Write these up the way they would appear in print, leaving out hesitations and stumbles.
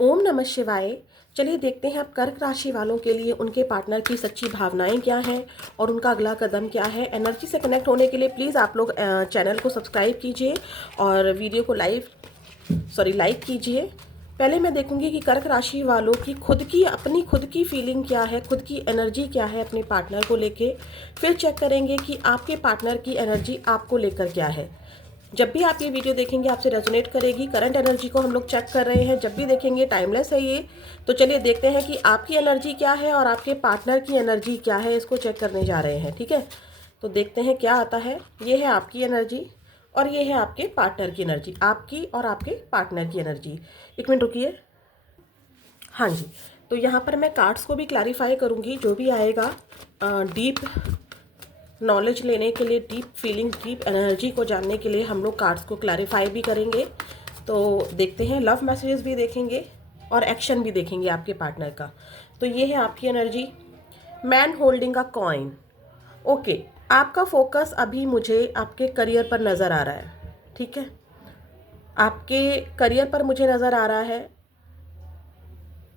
ओम नमः शिवाय। चलिए देखते हैं अब कर्क राशि वालों के लिए उनके पार्टनर की सच्ची भावनाएं क्या हैं और उनका अगला कदम क्या है। एनर्जी से कनेक्ट होने के लिए प्लीज़ आप लोग चैनल को सब्सक्राइब कीजिए और वीडियो को लाइक कीजिए। पहले मैं देखूंगी कि कर्क राशि वालों की अपनी खुद की फीलिंग क्या है, खुद की एनर्जी क्या है अपने पार्टनर को लेके। फिर चेक करेंगे कि आपके पार्टनर की एनर्जी आपको लेकर क्या है। जब भी आप ये वीडियो देखेंगे आपसे रेजोनेट करेगी। करंट एनर्जी को हम लोग चेक कर रहे हैं, जब भी देखेंगे टाइमलेस है ये। तो चलिए देखते हैं कि आपकी एनर्जी क्या है और आपके पार्टनर की एनर्जी क्या है, इसको चेक करने जा रहे हैं। ठीक है, तो देखते हैं क्या आता है। ये है आपकी एनर्जी और ये है आपके पार्टनर की एनर्जी, आपकी और आपके पार्टनर की एनर्जी। एक मिनट रुकिए। हाँ जी, तो यहाँ पर मैं कार्ड्स को भी क्लैरिफाई करूँगी, जो भी आएगा डीप नॉलेज लेने के लिए, डीप फीलिंग, डीप एनर्जी को जानने के लिए हम लोग कार्ड्स को क्लैरिफाई भी करेंगे। तो देखते हैं, लव मैसेजेस भी देखेंगे और एक्शन भी देखेंगे आपके पार्टनर का। तो ये है आपकी energy, man holding a coin. Okay, आपका फोकस अभी मुझे आपके करियर पर नज़र आ रहा है। ठीक है, आपके करियर पर मुझे नज़र आ रहा है।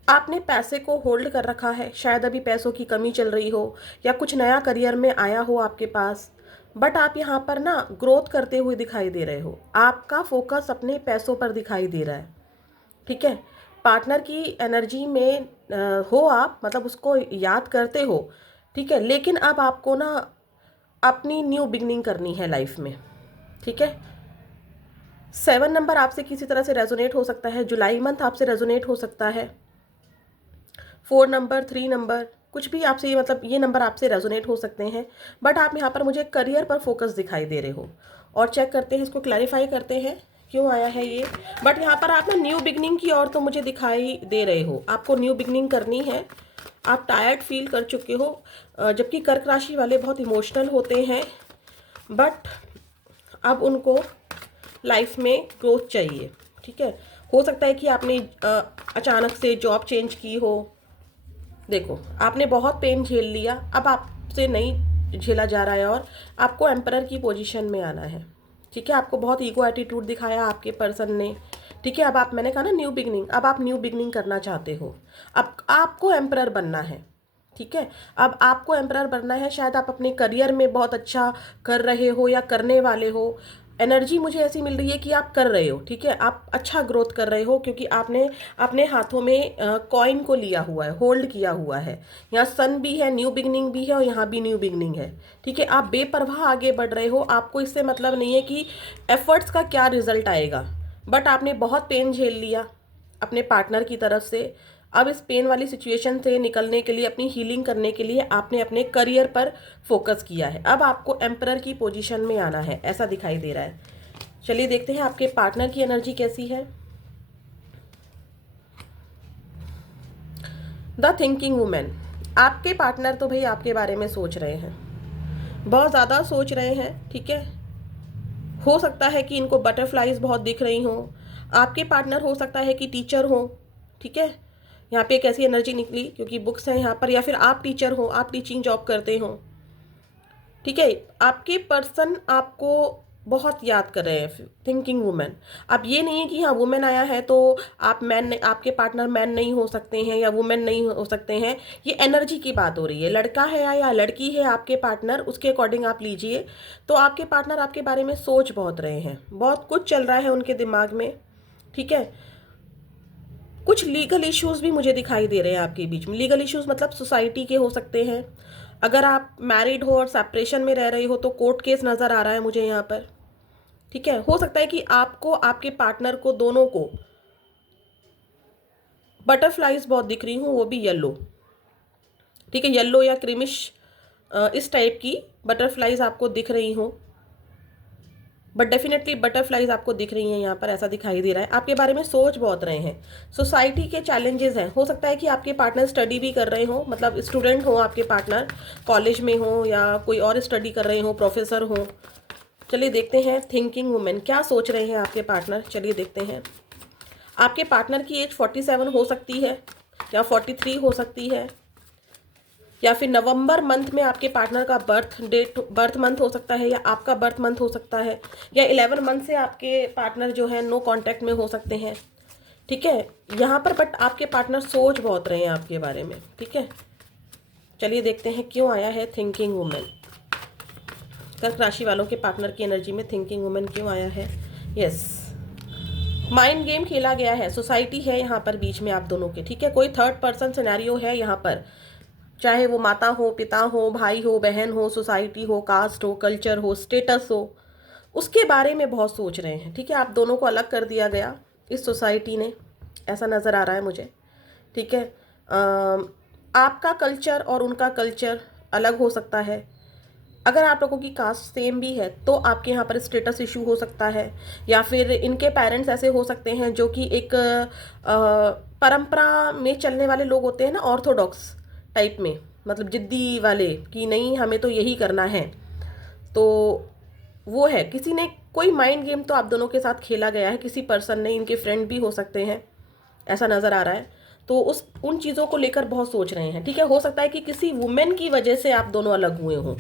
आपने पैसे को होल्ड कर रखा है, शायद अभी पैसों की कमी चल रही हो या कुछ नया करियर में आया हो आपके पास। बट आप यहाँ पर ना ग्रोथ करते हुए दिखाई दे रहे हो। आपका फोकस अपने पैसों पर दिखाई दे रहा है। ठीक है, पार्टनर की एनर्जी में हो आप, मतलब उसको याद करते हो। ठीक है, लेकिन अब आपको ना अपनी न्यू बिगनिंग करनी है लाइफ में। ठीक है, 7 नंबर आपसे किसी तरह से रेजोनेट हो सकता है, जुलाई मंथ आपसे रेजोनेट हो सकता है। 4 नंबर, 3 नंबर, कुछ भी आपसे, मतलब ये नंबर आपसे रेजोनेट हो सकते हैं। बट आप यहाँ पर मुझे करियर पर फोकस दिखाई दे रहे हो। और चेक करते हैं, इसको क्लैरिफाई करते हैं क्यों आया है ये। बट यहाँ पर आप ना न्यू बिगनिंग की ओर तो मुझे दिखाई दे रहे हो, आपको न्यू बिगनिंग करनी है। आप टायर्ड फील कर चुके हो, जबकि कर्क राशि वाले बहुत इमोशनल होते हैं। बट अब उनको लाइफ में ग्रोथ चाहिए। ठीक है, हो सकता है कि आपने अचानक से जॉब चेंज की हो। देखो, आपने बहुत पेन झेल लिया, अब आपसे नहीं झेला जा रहा है और आपको एम्परर की पोजीशन में आना है। ठीक है, आपको बहुत ईगो एटीट्यूड दिखाया आपके पर्सन ने। ठीक है, अब आप, मैंने कहा ना न्यू बिगनिंग, अब आप न्यू बिगनिंग करना चाहते हो। अब आपको एम्परर बनना है। ठीक है, अब आपको एम्परर बनना है। शायद आप अपने करियर में बहुत अच्छा कर रहे हो या करने वाले हो। एनर्जी मुझे ऐसी मिल रही है कि आप कर रहे हो। ठीक है, आप अच्छा ग्रोथ कर रहे हो, क्योंकि आपने अपने हाथों में कॉइन को लिया हुआ है, होल्ड किया हुआ है। यहाँ सन भी है, न्यू बिगनिंग भी है और यहाँ भी न्यू बिगनिंग है। ठीक है, आप बेपरवाह आगे बढ़ रहे हो। आपको इससे मतलब नहीं है कि एफर्ट्स का क्या रिजल्ट आएगा। बट आपने बहुत पेन झेल लिया अपने पार्टनर की तरफ से। अब इस पेन वाली सिचुएशन से निकलने के लिए, अपनी हीलिंग करने के लिए आपने अपने करियर पर फोकस किया है। अब आपको एम्परर की पोजीशन में आना है, ऐसा दिखाई दे रहा है। चलिए देखते हैं आपके पार्टनर की एनर्जी कैसी है। The thinking women. आपके पार्टनर तो भाई आपके बारे में सोच रहे हैं, बहुत ज़्यादा सोच रहे हैं। ठीक है, हो सकता है कि इनको बटरफ्लाइज बहुत दिख रही हों। आपके पार्टनर हो सकता है कि टीचर हो। ठीक है, यहाँ पे एक ऐसी एनर्जी निकली, क्योंकि बुक्स हैं यहाँ पर, या फिर आप टीचर हो, आप टीचिंग जॉब करते हो। ठीक है, आपके पर्सन आपको बहुत याद कर रहे हैं, थिंकिंग वुमेन। अब ये नहीं है कि हाँ वुमेन आया है तो आप मैन, आपके पार्टनर मैन नहीं हो सकते हैं या वुमेन नहीं हो सकते हैं। ये एनर्जी की बात हो रही है, लड़का है या लड़की है आपके पार्टनर, उसके अकॉर्डिंग आप लीजिए। तो आपके पार्टनर आपके बारे में सोच बहुत रहे हैं, बहुत कुछ चल रहा है उनके दिमाग में। ठीक है, कुछ लीगल इश्यूज भी मुझे दिखाई दे रहे हैं आपके बीच में। लीगल इश्यूज मतलब सोसाइटी के हो सकते हैं। अगर आप मैरिड हो और सेपरेशन में रह रहे हो तो कोर्ट केस नज़र आ रहा है मुझे यहाँ पर। ठीक है, हो सकता है कि आपको, आपके पार्टनर को, दोनों को बटरफ्लाइज बहुत दिख रही हूँ, वो भी येलो। ठीक है, येलो या क्रिमिश इस टाइप की बटरफ्लाइज आपको दिख रही हूँ। बट डेफिनेटली बटरफ्लाइज आपको दिख रही हैं यहाँ पर, ऐसा दिखाई दे रहा है। आपके बारे में सोच बहुत रहे हैं। सोसाइटी के चैलेंजेस हैं। हो सकता है कि आपके पार्टनर स्टडी भी कर रहे हो, मतलब स्टूडेंट हो आपके पार्टनर, कॉलेज में हो या कोई और स्टडी कर रहे हो, प्रोफेसर हो। चलिए देखते हैं थिंकिंग वुमेन क्या सोच रहे हैं आपके पार्टनर। चलिए देखते हैं। आपके पार्टनर की एज 47 हो सकती है या 43 हो सकती है, या फिर नवंबर मंथ में आपके पार्टनर का बर्थ मंथ हो सकता है, या आपका बर्थ मंथ हो सकता है, या 11 मंथ से आपके पार्टनर जो है नो कांटेक्ट में हो सकते हैं। ठीक है यहाँ पर, बट आपके पार्टनर सोच बहुत रहे हैं आपके बारे में। ठीक है, चलिए देखते हैं क्यों आया है थिंकिंग वुमेन। कर्क राशि वालों के पार्टनर की एनर्जी में थिंकिंग वुमेन क्यों आया है। यस, माइंड गेम खेला गया है, सोसाइटी है यहाँ पर बीच में आप दोनों के। ठीक है, कोई थर्ड पर्सन सिनेरियो है यहाँ पर, चाहे वो माता हो, पिता हो, भाई हो, बहन हो, सोसाइटी हो, कास्ट हो, कल्चर हो, स्टेटस हो, उसके बारे में बहुत सोच रहे हैं। ठीक है, आप दोनों को अलग कर दिया गया इस सोसाइटी ने, ऐसा नज़र आ रहा है मुझे। ठीक है, आपका कल्चर और उनका कल्चर अलग हो सकता है। अगर आप लोगों की कास्ट सेम भी है तो आपके यहाँ पर स्टेटस इशू हो सकता है, या फिर इनके पेरेंट्स ऐसे हो सकते हैं जो कि एक परंपरा में चलने वाले लोग होते हैं ना, ऑर्थोडॉक्स टाइप में, मतलब जिद्दी वाले कि नहीं हमें तो यही करना है। तो वो है, किसी ने कोई माइंड गेम तो आप दोनों के साथ खेला गया है, किसी पर्सन ने, इनके फ्रेंड भी हो सकते हैं, ऐसा नज़र आ रहा है। तो उन चीज़ों को लेकर बहुत सोच रहे हैं। ठीक है, हो सकता है कि किसी वुमेन की वजह से आप दोनों अलग हुए हों,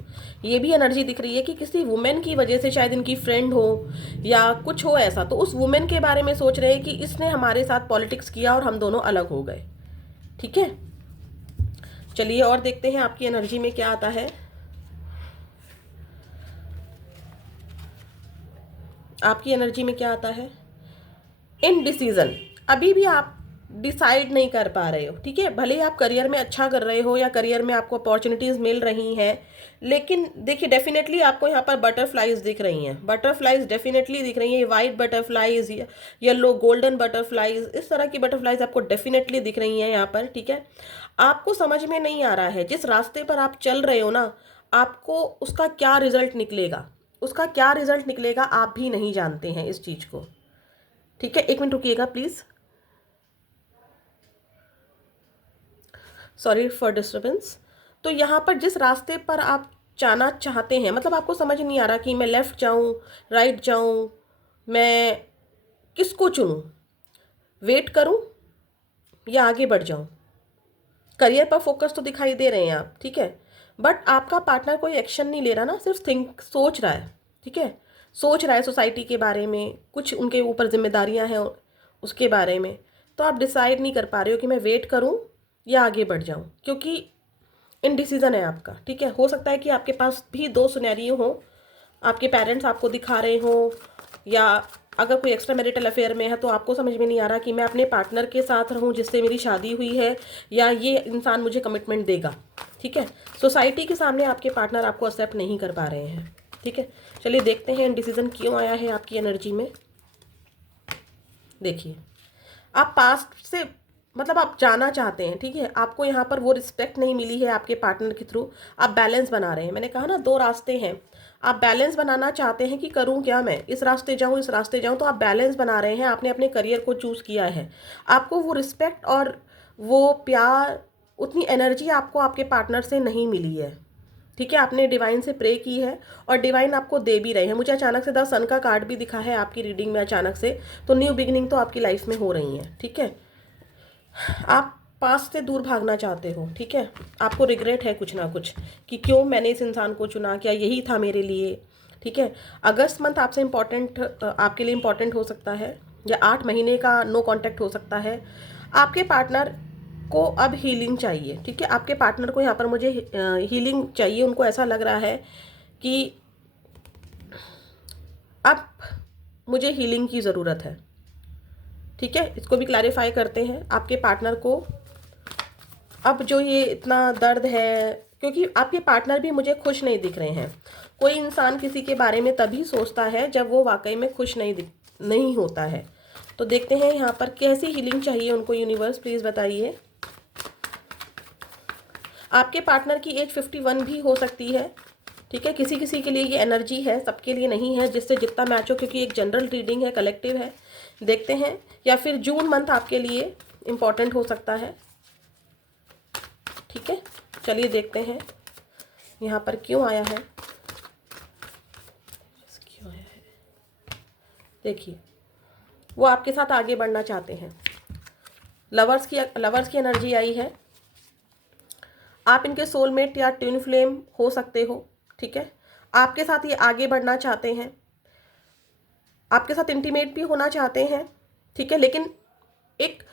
ये भी एनर्जी दिख रही है कि किसी वुमेन की वजह से, शायद इनकी फ्रेंड हो या कुछ हो ऐसा, तो उस वुमेन के बारे में सोच रहे हैं कि इसने हमारे साथ पॉलिटिक्स किया और हम दोनों अलग हो गए। ठीक है, चलिए और देखते हैं आपकी एनर्जी में क्या आता है। आपकी एनर्जी में क्या आता है, इनडिसीजन, अभी भी आप डिसाइड नहीं कर पा रहे हो। ठीक है, भले ही आप करियर में अच्छा कर रहे हो या करियर में आपको अपॉर्चुनिटीज़ मिल रही हैं, लेकिन देखिए डेफिनेटली आपको यहाँ पर बटरफ्लाइज दिख रही हैं, बटरफ्लाइज डेफिनेटली दिख रही हैं, white butterflies, yellow golden butterflies, इस तरह की बटरफ्लाइज आपको डेफिनेटली दिख रही हैं यहाँ पर। ठीक है, आपको समझ में नहीं आ रहा है जिस रास्ते पर आप चल रहे हो ना, आपको उसका क्या रिजल्ट निकलेगा, उसका क्या रिजल्ट निकलेगा आप भी नहीं जानते हैं इस चीज़ को। ठीक है, 1 मिनट रुकिएगा प्लीज़, सॉरी फॉर डिस्टर्बेंस। तो यहाँ पर जिस रास्ते पर आप जाना चाहते हैं, मतलब आपको समझ नहीं आ रहा कि मैं लेफ़्ट जाऊँ, राइट जाऊँ, मैं किसको चुनूँ, वेट करूँ या आगे बढ़ जाऊँ। करियर पर फोकस तो दिखाई दे रहे हैं आप। ठीक है, बट आपका पार्टनर कोई एक्शन नहीं ले रहा ना, सिर्फ सोच रहा है। ठीक है, सोच रहा है सोसाइटी के बारे में, कुछ उनके ऊपर जिम्मेदारियां हैं उसके बारे में। तो आप डिसाइड नहीं कर पा रहे हो कि मैं वेट करूं या आगे बढ़ जाऊं, क्योंकि इनडिसीजन है आपका। ठीक है, हो सकता है कि आपके पास भी 2 सिनेरियो हो, आपके पेरेंट्स आपको दिखा रहे हो, या अगर कोई एक्स्ट्रा मैरिटल अफेयर में है तो आपको समझ में नहीं आ रहा कि मैं अपने पार्टनर के साथ रहूं जिससे मेरी शादी हुई है, या ये इंसान मुझे कमिटमेंट देगा। ठीक है, सोसाइटी के सामने आपके पार्टनर आपको एक्सेप्ट नहीं कर पा रहे हैं। ठीक है, चलिए देखते हैं डिसीजन क्यों आया है आपकी एनर्जी में। देखिए, आप पास्ट से, मतलब आप जाना चाहते हैं। ठीक है, आपको यहाँ पर वो रिस्पेक्ट नहीं मिली है आपके पार्टनर के थ्रू, आप बैलेंस बना रहे हैं। मैंने कहा ना 2 रास्ते हैं, आप बैलेंस बनाना चाहते हैं कि करूं क्या, मैं इस रास्ते जाऊं इस रास्ते जाऊं, तो आप बैलेंस बना रहे हैं। आपने अपने करियर को चूज़ किया है, आपको वो रिस्पेक्ट और वो प्यार, उतनी एनर्जी आपको आपके पार्टनर से नहीं मिली है। ठीक है, आपने डिवाइन से प्रे की है और डिवाइन आपको दे भी रहे हैं। मुझे अचानक से द सन का कार्ड भी दिखा है आपकी रीडिंग में अचानक से, तो न्यू बिगिनिंग तो आपकी लाइफ में हो रही है। ठीक है, आप पास से दूर भागना चाहते हो। ठीक है, आपको रिग्रेट है कुछ ना कुछ कि क्यों मैंने इस इंसान को चुना, क्या यही था मेरे लिए। ठीक है, अगस्त मंथ आपसे इम्पॉर्टेंट, आपके लिए इम्पॉर्टेंट हो सकता है, या 8 महीने का नो कांटेक्ट हो सकता है। आपके पार्टनर को अब हीलिंग चाहिए। ठीक है, आपके पार्टनर को यहाँ पर मुझे हीलिंग चाहिए। उनको ऐसा लग रहा है कि अब मुझे हीलिंग की ज़रूरत है। ठीक है, इसको भी क्लैरिफाई करते हैं। आपके पार्टनर को अब जो ये इतना दर्द है, क्योंकि आपके पार्टनर भी मुझे खुश नहीं दिख रहे हैं। कोई इंसान किसी के बारे में तभी सोचता है जब वो वाकई में खुश नहीं होता है। तो देखते हैं यहाँ पर कैसी हीलिंग चाहिए उनको, यूनिवर्स प्लीज़ बताइए। आपके पार्टनर की एज 51 भी हो सकती है। ठीक है, किसी किसी के लिए ये एनर्जी है, सबके लिए नहीं है, जिससे जितना मैच हो, क्योंकि एक जनरल रीडिंग है, कलेक्टिव है। देखते हैं, या फिर जून मंथ आपके लिए इम्पॉर्टेंट हो सकता है। ठीक है, चलिए देखते हैं यहाँ पर क्यों आया है, क्यों आया है। देखिए, वो आपके साथ आगे बढ़ना चाहते हैं। लवर्स की एनर्जी आई है। आप इनके सोलमेट या ट्विन फ्लेम हो सकते हो। ठीक है, आपके साथ ये आगे बढ़ना चाहते हैं, आपके साथ इंटीमेट भी होना चाहते हैं। ठीक है, लेकिन एक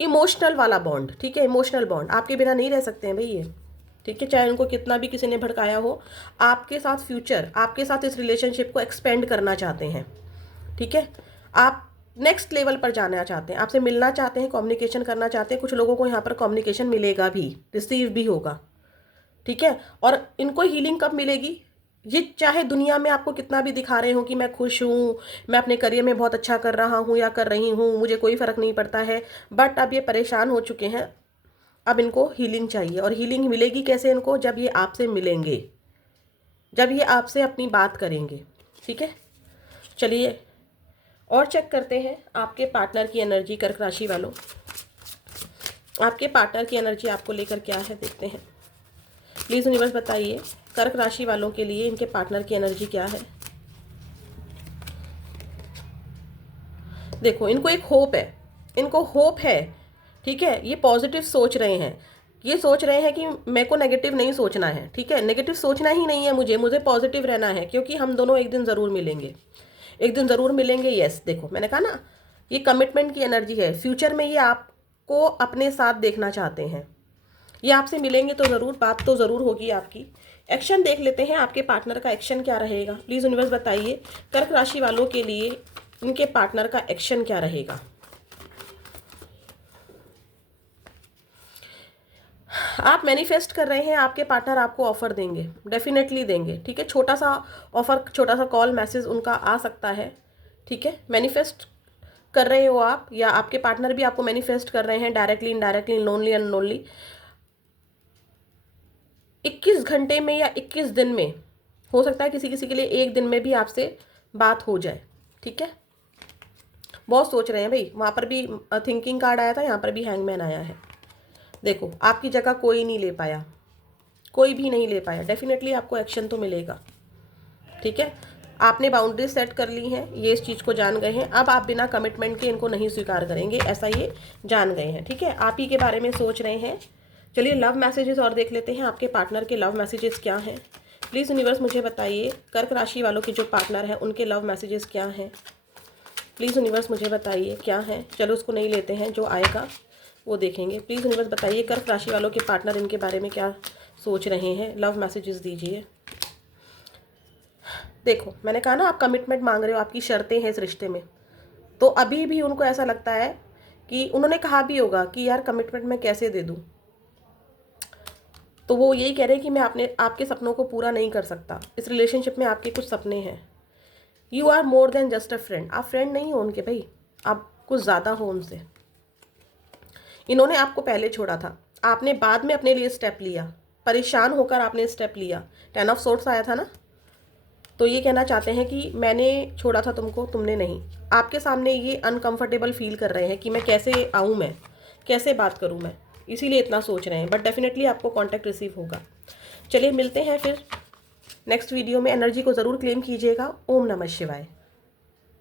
इमोशनल वाला बॉन्ड, ठीक है, इमोशनल बॉन्ड, आपके बिना नहीं रह सकते हैं भाई ये, ठीक है, चाहे उनको कितना भी किसी ने भड़काया हो, आपके साथ फ्यूचर, आपके साथ इस रिलेशनशिप को एक्सपेंड करना चाहते हैं, ठीक है, आप नेक्स्ट लेवल पर जाना चाहते हैं, आपसे मिलना चाहते हैं, कम्युनिकेशन करना चाहते हैं। कुछ लोगों को यहाँ पर कम्युनिकेशन मिलेगा भी, रिसीव भी होगा, ठीक है। और इनको हीलिंग कब मिलेगी, ये चाहे दुनिया में आपको कितना भी दिखा रहे हो कि मैं खुश हूँ, मैं अपने करियर में बहुत अच्छा कर रहा हूँ या कर रही हूँ, मुझे कोई फ़र्क नहीं पड़ता है, बट अब ये परेशान हो चुके हैं, अब इनको हीलिंग चाहिए। और हीलिंग मिलेगी कैसे इनको, जब ये आपसे मिलेंगे, जब ये आपसे अपनी बात करेंगे, ठीक है। चलिए और चेक करते हैं आपके पार्टनर की एनर्जी, कर्क राशि वालों, आपके पार्टनर की एनर्जी आपको लेकर क्या है, देखते हैं। प्लीज़ यूनिवर्स बताइए कर्क राशि वालों के लिए इनके पार्टनर की एनर्जी क्या है। देखो, इनको एक होप है, इनको होप है, ठीक है, ये पॉजिटिव सोच रहे हैं, ये सोच रहे हैं कि मेरे को नेगेटिव नहीं सोचना है, ठीक है, नेगेटिव सोचना ही नहीं है मुझे पॉजिटिव रहना है, क्योंकि हम दोनों एक दिन ज़रूर मिलेंगे, एक दिन ज़रूर मिलेंगे। यस, देखो मैंने कहा ना, ये कमिटमेंट की एनर्जी है, फ्यूचर में ये आपको अपने साथ देखना चाहते हैं, ये आपसे मिलेंगे तो ज़रूर, बात तो ज़रूर होगी आपकी। एक्शन देख लेते हैं, आपके पार्टनर का एक्शन क्या रहेगा। प्लीज़ यूनिवर्स बताइए कर्क राशि वालों के लिए इनके पार्टनर का एक्शन क्या रहेगा। आप मैनिफेस्ट कर रहे हैं, आपके पार्टनर आपको ऑफर देंगे, डेफिनेटली देंगे, ठीक है, छोटा सा ऑफर, छोटा सा कॉल मैसेज उनका आ सकता है, ठीक है। मैनिफेस्ट कर रहे हो आप, या आपके पार्टनर भी आपको मैनिफेस्ट कर रहे हैं, डायरेक्टली इनडायरेक्टली, नोनली अननोनली। 21 घंटे में या 21 दिन में, हो सकता है किसी किसी के लिए एक दिन में भी आपसे बात हो जाए, ठीक है। बहुत सोच रहे हैं भाई, वहाँ पर भी थिंकिंग कार्ड आया था, यहाँ पर भी हैंगमैन आया है। देखो, आपकी जगह कोई नहीं ले पाया, कोई भी नहीं ले पाया, डेफिनेटली आपको एक्शन तो मिलेगा, ठीक है। आपने बाउंड्रीज सेट कर ली हैं, ये इस चीज़ को जान गए हैं, अब आप बिना कमिटमेंट के इनको नहीं स्वीकार करेंगे, ऐसा ये जान गए हैं, ठीक है। आप ही के बारे में सोच रहे हैं। चलिए लव मैसेजेस और देख लेते हैं, आपके पार्टनर के लव मैसेजेस क्या हैं। प्लीज़ यूनिवर्स मुझे बताइए कर्क राशि वालों के जो पार्टनर हैं उनके लव मैसेजेस क्या हैं। प्लीज़ यूनिवर्स मुझे बताइए क्या है। चलो उसको नहीं लेते हैं, जो आएगा वो देखेंगे। प्लीज़ यूनिवर्स बताइए कर्क राशि वालों के पार्टनर इनके बारे में क्या सोच रहे हैं, लव मैसेजेस दीजिए। देखो, मैंने कहा ना, आप कमिटमेंट मांग रहे हो, आपकी शर्तें हैं इस रिश्ते में, तो अभी भी उनको ऐसा लगता है कि उन्होंने कहा भी होगा कि यार कमिटमेंट मैं कैसे दे दूँ, तो वो यही कह रहे हैं कि मैं आपके सपनों को पूरा नहीं कर सकता, इस रिलेशनशिप में आपके कुछ सपने हैं। You are more than just a friend, आप फ्रेंड नहीं हो उनके भाई, आप कुछ ज़्यादा हो उनसे। इन्होंने आपको पहले छोड़ा था, आपने बाद में अपने लिए स्टेप लिया, परेशान होकर आपने स्टेप लिया। 10 ऑफ सोर्ड्स आया था ना, तो ये कहना चाहते हैं कि मैंने छोड़ा था तुमको, तुमने नहीं। आपके सामने ये अनकंफर्टेबल फील कर रहे हैं कि मैं कैसे आऊँ, मैं कैसे बात करूँ, मैं इसीलिए इतना सोच रहे हैं, बट डेफिनेटली आपको कांटेक्ट रिसीव होगा। चलिए मिलते हैं फिर नेक्स्ट वीडियो में। एनर्जी को ज़रूर क्लेम कीजिएगा। ओम नमः शिवाय।